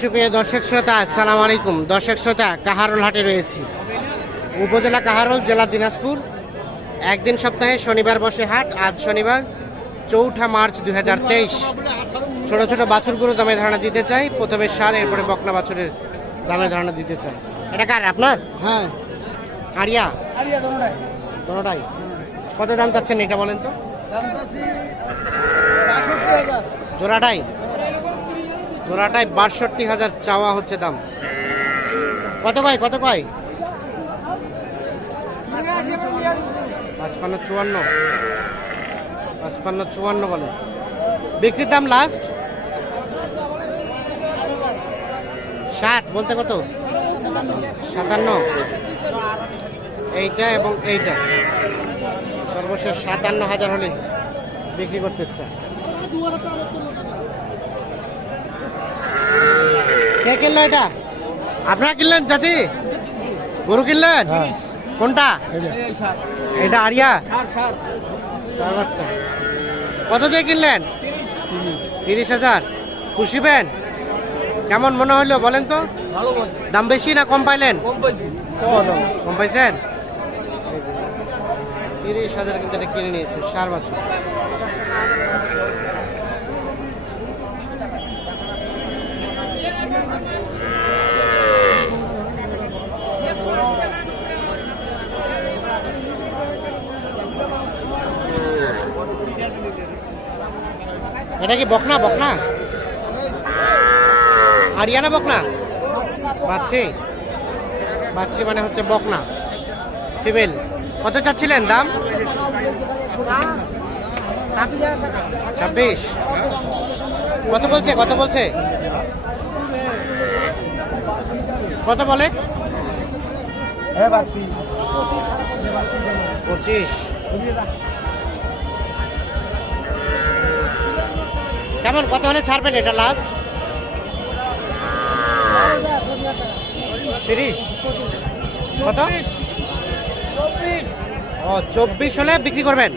সুপ্রিয় দর্শক শ্রোতা আসসালামু আলাইকুম। দর্শক শ্রোতা কাহারোল হাটে রয়েছি। উপজেলা কাহারোল জেলা দিনাজপুর। একদিন সপ্তাহে শনিবার বসে হাট আজ শনিবার চৌঠা মার্চ দুই হাজার তেইশ। ছোটো ছোটো বাছুরগুলো দামে ধারণা দিতে চাই। প্রথমে সার এরপরে বকনা বাছুরের দামে ধারণা দিতে চাই। এটা কার আপনার? হ্যাঁ। আরিয়া? আরিয়া দোনোটাই। কত দাম চাচ্ছেন এটা বলেন তো? জোড়াটাই? জোড়াটাই বাষট্টি হাজার চাওয়া হচ্ছে দাম। কত কয় কত কয়? পাঁচপান্ন চুয়ান্ন। পাঁচপান্ন চুয়ান্ন বলে। বিক্রির দাম লাস্ট সাত বলতে কত? সাতান্ন। এইটা এবং এইটা। সর্বশেষ সাতান্ন হাজার হলে বিক্রি করতে চায় কে কিনলো এটা? আপনারা কিনলেন চাচি? গরু কিনলেন? কোনটা? এটা আরিয়া? কত দিয়ে কিনলেন? তিরিশ হাজার। পুষিবেন? কেমন মনে হইল বলেন তো? দাম বেশি না কম পাইলেন? কম কম পাইছেন? তিরিশ হাজার কিন্তু এটা কিনে নিয়েছে সার বছর এটা কি বকনা বকনা? আরিয়ানা বকনা? বাচ্চি বাচ্চি মানে হচ্ছে বকনা। ফিমেল। কত চাচ্ছিলেন দাম? ছাব্বিশ। কত বলছে কত বলছে? কত বলে? হ্যাঁ পঁচিশ। কেমন, কত হলে ছাড়বেন এটা লাস্ট তিরিশ। কত? ও, চব্বিশ হলে বিক্রি করবেন?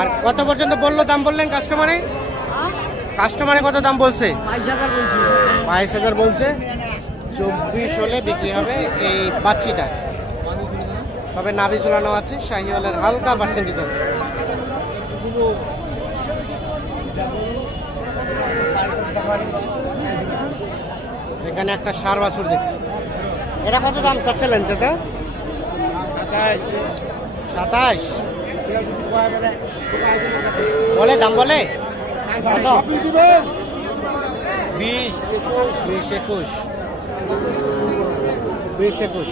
আর কত পর্যন্ত বলল দাম বললেন কাস্টমারে কাস্টমারে কত দাম বলছে? বাইশ হাজার বলছে। চব্বিশ হলে বিক্রি হবে এই বাচ্চিটা। তবে নাভি ঝুলানো আছে, শাহিওয়ালের হালকা পার্সেন্টেজ আছে। এখানে একটা সার বাছুর দেখছি। এটা কত দাম চাচ্ছিলেন চাচা সাতাশ। বলে দাম বলে? বিশ। বিশ একুশ। বিশ একুশ।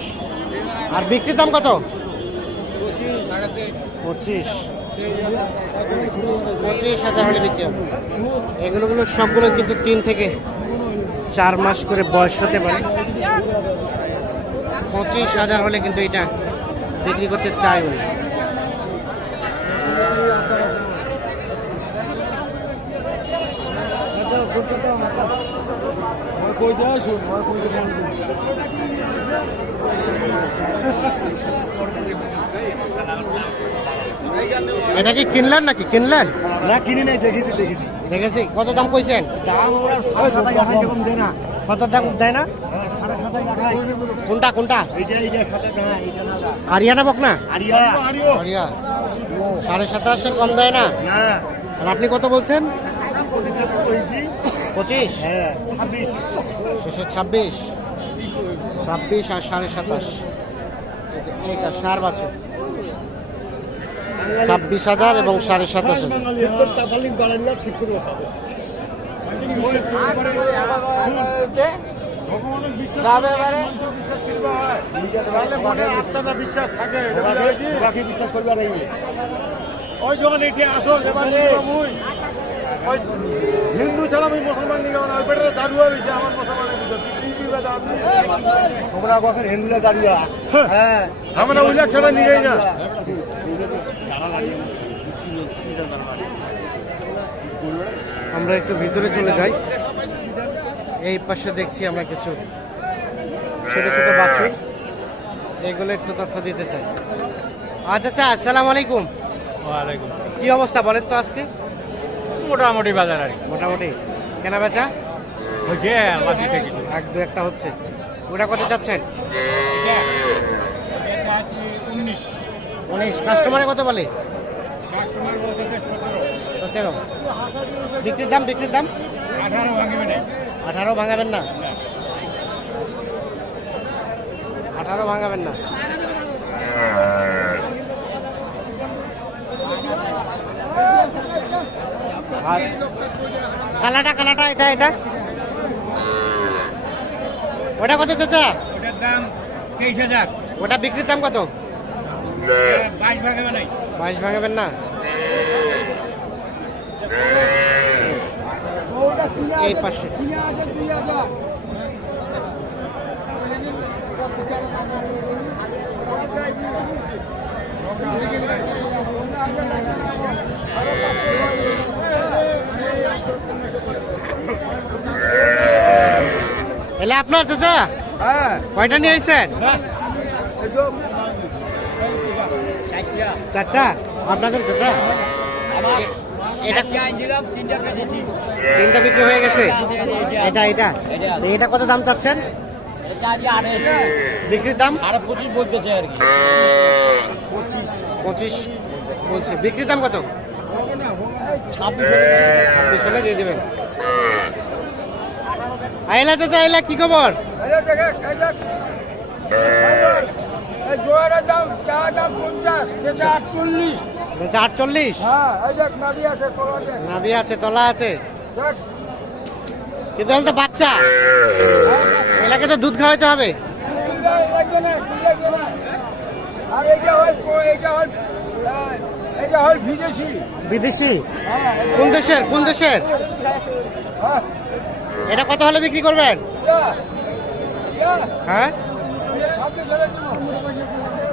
আর বিক্রির দাম কত? পঁচিশ। পঁচিশ। হাজার হলে বিক্রি হবে। এগুলোগুলো সবগুলো কিন্তু তিন থেকে চার মাস করে বয়স হতে পারে। পঁচিশ হাজার হলে কিন্তু এটা বিক্রি করতে চাই উনি এটা কি কিনলেন নাকি? কিনলেন? না কিনি নাই দেখেছি দেখেছি। দেখেছি। কত দাম কইছেন? দাম ওরা সাড়ে সাতাশ দেয় না। কত দাম দেয় না? হ্যাঁ, সাতাশ কোনটা কোনটা? এইটা না বক না? আরিয়া। আরিয়া। সাড়ে সাতাশের কম দেয় না? না। আর আপনি কত বলছেন? পঁচিশ? হ্যাঁ ছাব্বিশ। শেষে ছাব্বিশ ছাব্বিশ আর সাড়ে সাতাশ। এইটা সার বাছর। ছাব্বিশ হাজার এবং সাড়ে সাতাশ বিশ্বাস করবে ওই যখন এটি আসো, এবার ওই হিন্দু ছাড়া আমি মুসলমান নিয়ে যাব না। ওই পেটে দাদু হয়েছে আমার মুসলমানের তোমরা কখন হিন্দুরা দাঁড়িয়ে হ্যাঁ। আমরা উল্লেখ ছাড়া নিয়েই না। আমরা একটু ভিতরে চলে যাই। এই পাশে দেখছি আমরা কিছু ছোট ছোট বাছুর। এগুলো একটু তথ্য দিতে চাই। আচ্ছা আচ্ছা আসসালামু আলাইকুম। কি অবস্থা বলেন তো আজকে? মোটামুটি বাজার আর মোটামুটি। কেনা বেচা? হচ্ছে লাঠি থেকে এক দু একটা হচ্ছে। ওটা কত চাচ্ছেন? উনিশ। কাস্টমারে কত বলে? সতেরো। বিক্রির দাম বিক্রির দাম? আঠারো ভাঙাবেন না? আঠারো ভাঙাবেন না। আর কালাটা কালাটা এটা এটা? ওটা কত চাচা? ওটার দাম তেইশ হাজার। ওটা বিক্রির দাম কত? বাইশ ভাঙবে নাই বাইশ ভাঙাবেন না? এই পাশে। এলে আপনার চাচা? হ্যাঁ। কয়টা নিয়ে আইছেন? চারটা। আপনাদের চাচা? এটা তিনটা বিক্রি হয়ে গেছে? এটা এটা এটা কত দাম চাচ্ছেন? বিক্রির দাম? আরও বলতেছে আর কি। পঁচিশ। বলছে। বিক্রির দাম কত? ছাব্বিশ ছাব্বিশ হলে দিয়ে দেবেন। আইলা চাচা আইলা। কি খবর আটচল্লিশ। নাবি আছে তলা আছে। দেখ। কিন্তু তো বাচ্চা। এলাকে তো দুধ খাওয়াইতে হবে। আর এটা হয় বিদেশি। বিদেশি? কোন দেশের? কোন দেশের? হ্যাঁ। এটা কত হলে বিক্রি করবেন? হ্যাঁ?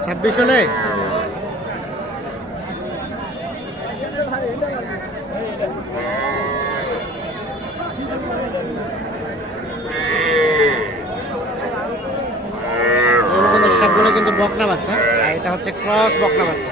ছাব্বিশ হলে? সবগুলো কিন্তু বকনা বাচ্চা। আর এটা হচ্ছে ক্রস বকনা বাচ্চা।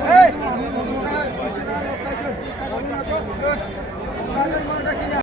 Hey!